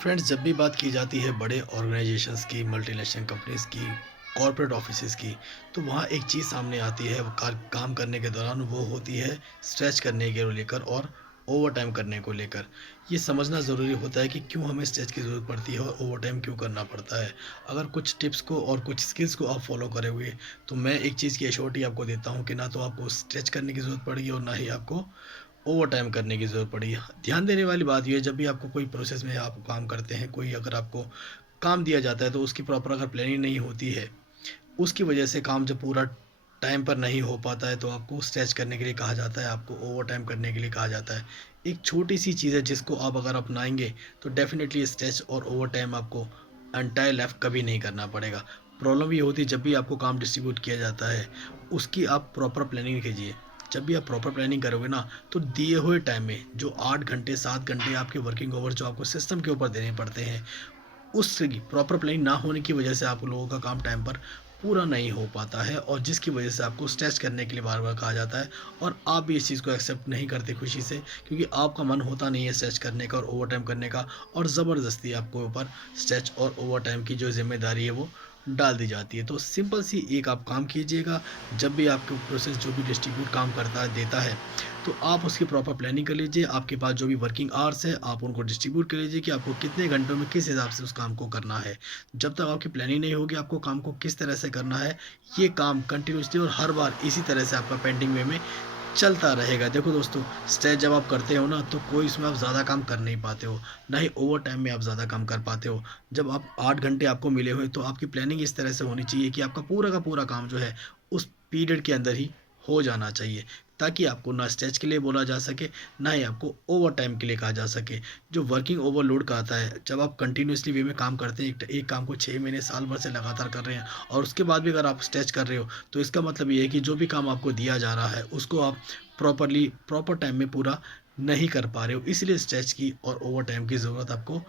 Friends, जब भी बात की जाती है बड़े ऑर्गेनाइजेशंस की, मल्टीनेशनल कंपनीज़ की, कॉर्पोरेट ऑफिसेज़ की, तो वहाँ एक चीज़ सामने आती है वो काम करने के दौरान, वो होती है स्ट्रेच करने के लेकर और ओवरटाइम करने को लेकर। ये समझना ज़रूरी होता है कि क्यों हमें स्ट्रेच की ज़रूरत पड़ती है और ओवरटाइम क्यों करना पड़ता है। अगर कुछ टिप्स को और कुछ स्किल्स को आप फॉलो करोगे, तो मैं एक चीज़ की एश्योरिटी आपको देता हूँ कि ना तो आपको स्ट्रेच करने की ज़रूरत पड़ेगी और ना ही आपको ओवरटाइम करने की ज़रूरत पड़ी। ध्यान देने वाली बात ये है, जब भी आपको कोई प्रोसेस में आप काम करते हैं, कोई अगर आपको काम दिया जाता है तो उसकी प्रॉपर अगर प्लानिंग नहीं होती है, उसकी वजह से काम जब पूरा टाइम पर नहीं हो पाता है तो आपको स्ट्रेच करने के लिए कहा जाता है, आपको ओवरटाइम करने के लिए कहा जाता है। एक छोटी-सी चीज़ है जिसको आप अगर अपनाएँगे तो डेफ़िनिटली स्ट्रेच और ओवरटाइम आपको एंटायर लाइफ़ कभी नहीं करना पड़ेगा। प्रॉब्लम ये होती है जब भी आपको काम डिस्ट्रीब्यूट किया जाता है, उसकी आप प्रॉपर प्लानिंग कीजिए। जब भी आप प्रॉपर प्लानिंग करोगे ना, तो दिए हुए टाइम में जो 8 घंटे, 7 घंटे आपके वर्किंग आवर्स जो आपको सिस्टम के ऊपर देने पड़ते हैं, उसकी प्रॉपर प्लानिंग ना होने की वजह से आप लोगों का काम टाइम पर पूरा नहीं हो पाता है और जिसकी वजह से आपको स्ट्रेच करने के लिए बार-बार कहा जाता है और आप भी इस चीज़ को एक्सेप्ट नहीं करते खुशी से, क्योंकि आपका मन होता नहीं है स्ट्रेच करने का और ओवरटाइम करने का, और ज़बरदस्ती आपके ऊपर स्ट्रेच और ओवरटाइम की जो ज़िम्मेदारी है वो डाल दी जाती है। तो सिंपल सी एक आप काम कीजिएगा, जब भी आपको प्रोसेस जो भी डिस्ट्रीब्यूट काम करता है देता है, तो आप उसकी प्रॉपर प्लानिंग कर लीजिए। आपके पास जो भी वर्किंग आवर्स है, आप उनको डिस्ट्रीब्यूट कर लीजिए कि आपको कितने घंटों में किस हिसाब से उस काम को करना है। जब तक आपकी प्लानिंग नहीं होगी, आपको काम को किस तरह से करना है, ये काम कंटिन्यूअसली और हर बार इसी तरह से आपका पेंडिंग वे में चलता रहेगा। देखो दोस्तों, स्ट्रेच जब आप करते हो ना, तो कोई इसमें आप ज़्यादा काम कर नहीं पाते हो, ना ही ओवरटाइम में आप ज़्यादा काम कर पाते हो। जब आप 8 घंटे आपको मिले हुए, तो आपकी प्लानिंग इस तरह से होनी चाहिए कि आपका पूरा का पूरा काम जो है, उस पीरियड के अंदर ही हो जाना चाहिए, ताकि आपको ना स्ट्रेच के लिए बोला जा सके, ना ही आपको ओवरटाइम के लिए कहा जा सके। जो वर्किंग ओवरलोड का आता है, जब आप कंटिन्यूअसली वे में काम करते हैं, एक काम को 6 महीने, साल भर से लगातार कर रहे हैं और उसके बाद भी अगर आप स्ट्रेच कर रहे हो, तो इसका मतलब ये है कि जो भी काम आपको दिया जा रहा है, उसको आप प्रॉपर टाइम में पूरा नहीं कर पा रहे हो। इसलिए स्ट्रेच की और ओवरटाइम की ज़रूरत आपको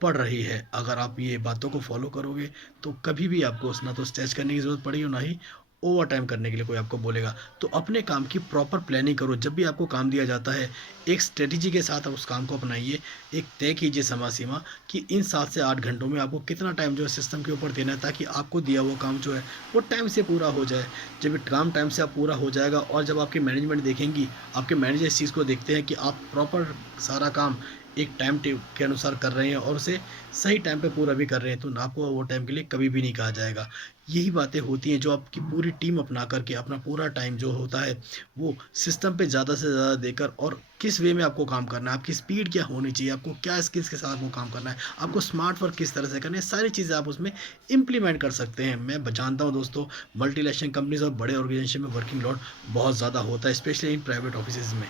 पड़ रही है। अगर आप ये बातों को फ़ॉलो करोगे, तो कभी भी आपको ना तो स्ट्रेच करने की ज़रूरत पड़ेगी और ना ही ओवरटाइम करने के लिए कोई आपको बोलेगा। तो अपने काम की प्रॉपर प्लानिंग करो। जब भी आपको काम दिया जाता है, एक स्ट्रैटेजी के साथ आप उस काम को अपनाइए। एक तय कीजिए समय सीमा कि इन 7 से 8 घंटों में आपको कितना टाइम जो है सिस्टम के ऊपर देना है, ताकि आपको दिया हुआ काम जो है वो टाइम से पूरा हो जाए। जब ये काम टाइम से आप पूरा हो जाएगा और जब आपकी मैनेजमेंट देखेंगी, आपके मैनेजर इस चीज़ को देखते हैं कि आप प्रॉपर सारा काम एक टाइम टेब के अनुसार कर रहे हैं और उसे सही टाइम पे पूरा भी कर रहे हैं, तो आपको ओवर टाइम के लिए कभी भी नहीं कहा जाएगा। यही बातें होती हैं जो आपकी पूरी टीम अपना करके अपना पूरा टाइम जो होता है, वो सिस्टम पे ज़्यादा से ज़्यादा देकर, और किस वे में आपको काम करना है, आपकी स्पीड क्या होनी चाहिए, आपको क्या स्किल्स के साथ वो काम करना है, आपको स्मार्ट वर्क किस तरह से करना है, सारी चीज़ें आप उसमें इम्प्लीमेंट कर सकते हैं। मैं जानता हूँ दोस्तों, मल्टीनेशनल कंपनीज़ और बड़े ऑर्गेनाइजेशन में वर्किंग लोड बहुत ज़्यादा होता है, स्पेशली इन प्राइवेट ऑफिसेज़ में।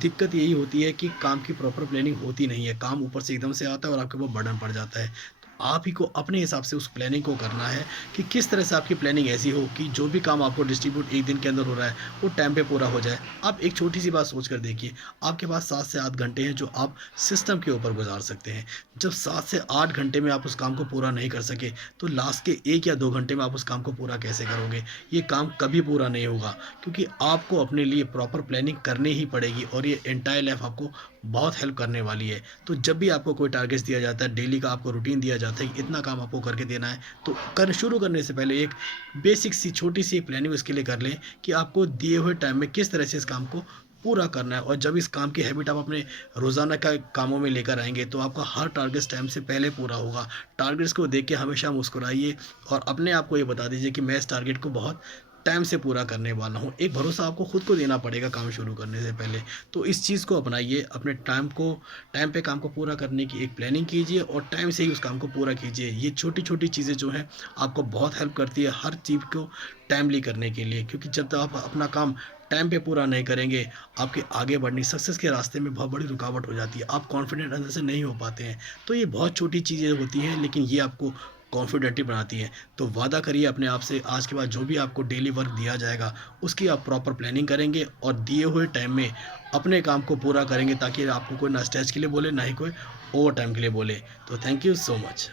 दिक्कत यही होती है कि काम की प्रॉपर प्लानिंग होती नहीं है, काम ऊपर से एकदम से आता है और आपके ऊपर बर्डन पड़ जाता है। तो आप ही को अपने हिसाब से उस प्लानिंग को करना है कि किस तरह से आपकी प्लानिंग ऐसी हो कि जो भी काम आपको डिस्ट्रीब्यूट एक दिन के अंदर हो रहा है, वो टाइम पे पूरा हो जाए। आप एक छोटी-सी बात सोच कर देखिए, आपके पास 7 से 8 घंटे हैं जो आप सिस्टम के ऊपर गुज़ार सकते हैं। जब 7 से 8 घंटे में आप उस काम को पूरा नहीं कर सके, तो लास्ट के 1 या 2 घंटे में आप उस काम को पूरा कैसे करोगे? ये काम कभी पूरा नहीं होगा, क्योंकि आपको अपने लिए प्रॉपर प्लानिंग करनी ही पड़ेगी और ये एंटायर लाइफ आपको बहुत हेल्प करने वाली है। तो जब भी आपको कोई टारगेट्स दिया जाता है, डेली का आपको रूटीन दिया जाता है कि इतना काम आपको करके देना है, तो शुरू करने से पहले एक बेसिक सी छोटी सी प्लानिंग इसके लिए कर लें कि आपको दिए हुए टाइम में किस तरह से इस काम को पूरा करना है। और जब इस काम की हैबिट आप अपने रोज़ाना का कामों में लेकर आएँगे, तो आपका हर टारगेट्स टाइम से पहले पूरा होगा। टारगेट्स को देख के हमेशा मुस्कुराइए और अपने आप को ये बता दीजिए कि मैं इस टारगेट को बहुत टाइम से पूरा करने वाला हूँ। एक भरोसा आपको खुद को देना पड़ेगा काम शुरू करने से पहले। तो इस चीज़ को अपनाइए, अपने टाइम पे काम को पूरा करने की एक प्लानिंग कीजिए और टाइम से ही उस काम को पूरा कीजिए। ये छोटी-छोटी चीज़ें जो हैं, आपको बहुत हेल्प करती है हर चीज़ को टाइमली करने के लिए, क्योंकि जब तक आप अपना काम टाइम पे पूरा नहीं करेंगे, आपके आगे बढ़ने सक्सेस के रास्ते में बहुत बड़ी रुकावट हो जाती है। आप कॉन्फिडेंट अंदर से नहीं हो पाते हैं। तो ये बहुत छोटी चीज़ें होती हैं, लेकिन ये आपको कॉन्फिडेंट बनाती हैं। तो वादा करिए अपने आप से, आज के बाद जो भी आपको डेली वर्क दिया जाएगा, उसकी आप प्रॉपर प्लानिंग करेंगे और दिए हुए टाइम में अपने काम को पूरा करेंगे, ताकि आपको कोई ना स्ट्रेच के लिए बोले, ना ही कोई ओवर टाइम के लिए बोले। तो थैंक यू सो मच।